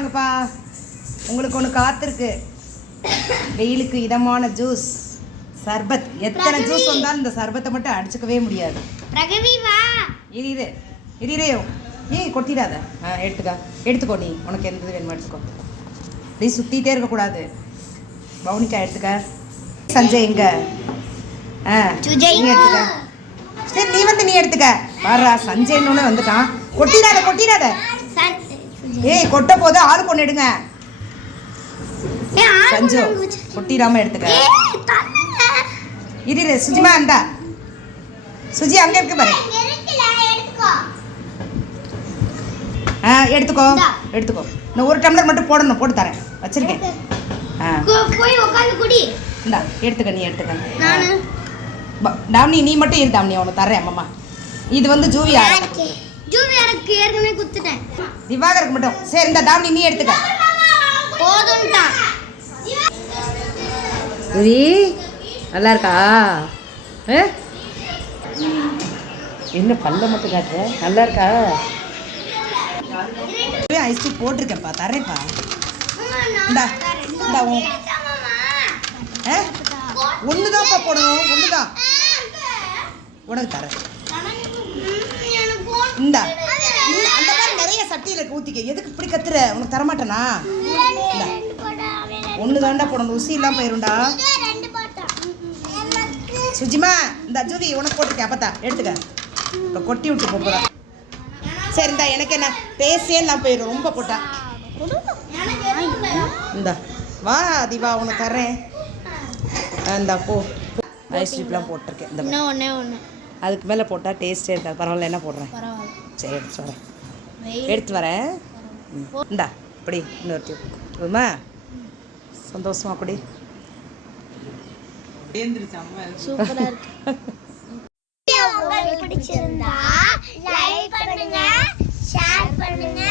இன்னைக்கு ஒன்று காத்திருக்கு. வெயிலுக்கு இதமான ஜூஸ். சர்பத். எத்தனை ஜூஸ் வந்தாலும் இந்த சர்பத்தை மட்டும் அடிச்சுக்கவே முடியாது. இது இரு இரு. ஏய் கொட்டிடாத. ஆ எடுத்துக்கா. எடுத்துக்கோ நீ. உனக்கு எந்த இது வேணுமோ எடுத்துக்கோ. நீ சுற்றிட்டே இருக்கக்கூடாது. பவுனிக்கா எடுத்துக்க. சஞ்சய் எங்க? ஆ. நீ எடுத்துக்க. சரி நீ வந்து நீ எடுத்துக்க. பாரா சஞ்சய்னு வந்துட்டான். கொட்டிடாத கொட்டிடாத. ஏய் கொட்ட போது? ஆளுக்கு ஒன்று எடுங்க. சஞ்சு கொண்டு கொட்டிடாம எடுத்துக்க. இரு சுஜிமா இந்தா சுஜி அங்கே இருக்கு பாரு. ஆ எடுத்துக்கோ. எடுத்துக்கோ. இந்த ஒரு டம்ளர் மட்டும் போடணும் போட்டு தரேன். வச்சிருக்கேன். ஆ. கோ- போய் உட்காந்து குடி. இந்தா எடுத்துக்க நீ எடுத்துக்க. டாமினி நீ மட்டும் இரு டாமினி உனக்கு தரேன் அம்மா இது வந்து ஜூவியா? ஜூவியருக்கு ஏற்கனவே குத்துட்டேன். திவாகருக்கு மட்டும். சரி இந்த டாமினி நீ எடுத்துக்க. போதும்ட்டான் ஜூவி நல்லா இருக்கா? என்ன பல்ல மட்டும் காட்டுற? நல்லா இருக்கா ஐஸ்கிரீம் போட்டிருக்கேன்ப்பா தரேன்ப்பா இந்தா இந்தா உன் ஒன்று தான்ப்பா போடணும் ஒன்று தான் உனக்கு தரேன் இந்தா. அந்த மாதிரி நிறைய சட்டியில் இருக்கு ஊற்றிக்க எதுக்கு இப்படி கத்துற? உனக்கு தரமாட்டேனா? இந்தா. ஒன்று தாண்டா போடணும். ருசி இல்லாமல் போயிரும்டா. சுஜிமா இந்த ஜூவி உனக்கு போட்டிருக்கேன். அப்பத்தா எடுத்துக்க. இப்போ கொட்டி விட்டு போகிறா சரி இந்தா எனக்கு என்ன? டேஸ்டே நான் போயிடும் ரொம்ப போட்டா. இந்தா வா தீபா உனக்கு தரேன் ஆ, இந்தா போ. ஐஸ்கிரீம்லாம் போட்டிருக்கேன். இந்த மாதிரி. ஒன்னே ஒன்று அதுக்கு மேலே போட்டால் டேஸ்ட்டே இருக்காது. பரவாயில்ல என்ன போடுறேன்? சரி எடுத்து வரேன். எடுத்து வரேன். இந்தா இப்படி இன்னொரு டியூப் போதுமா? சந்தோஷமா அப்படி சூப்பரா இருக்கு. பிடிச்சிருந்தா லைக் பண்ணுங்க ஷேர் பண்ணுங்க.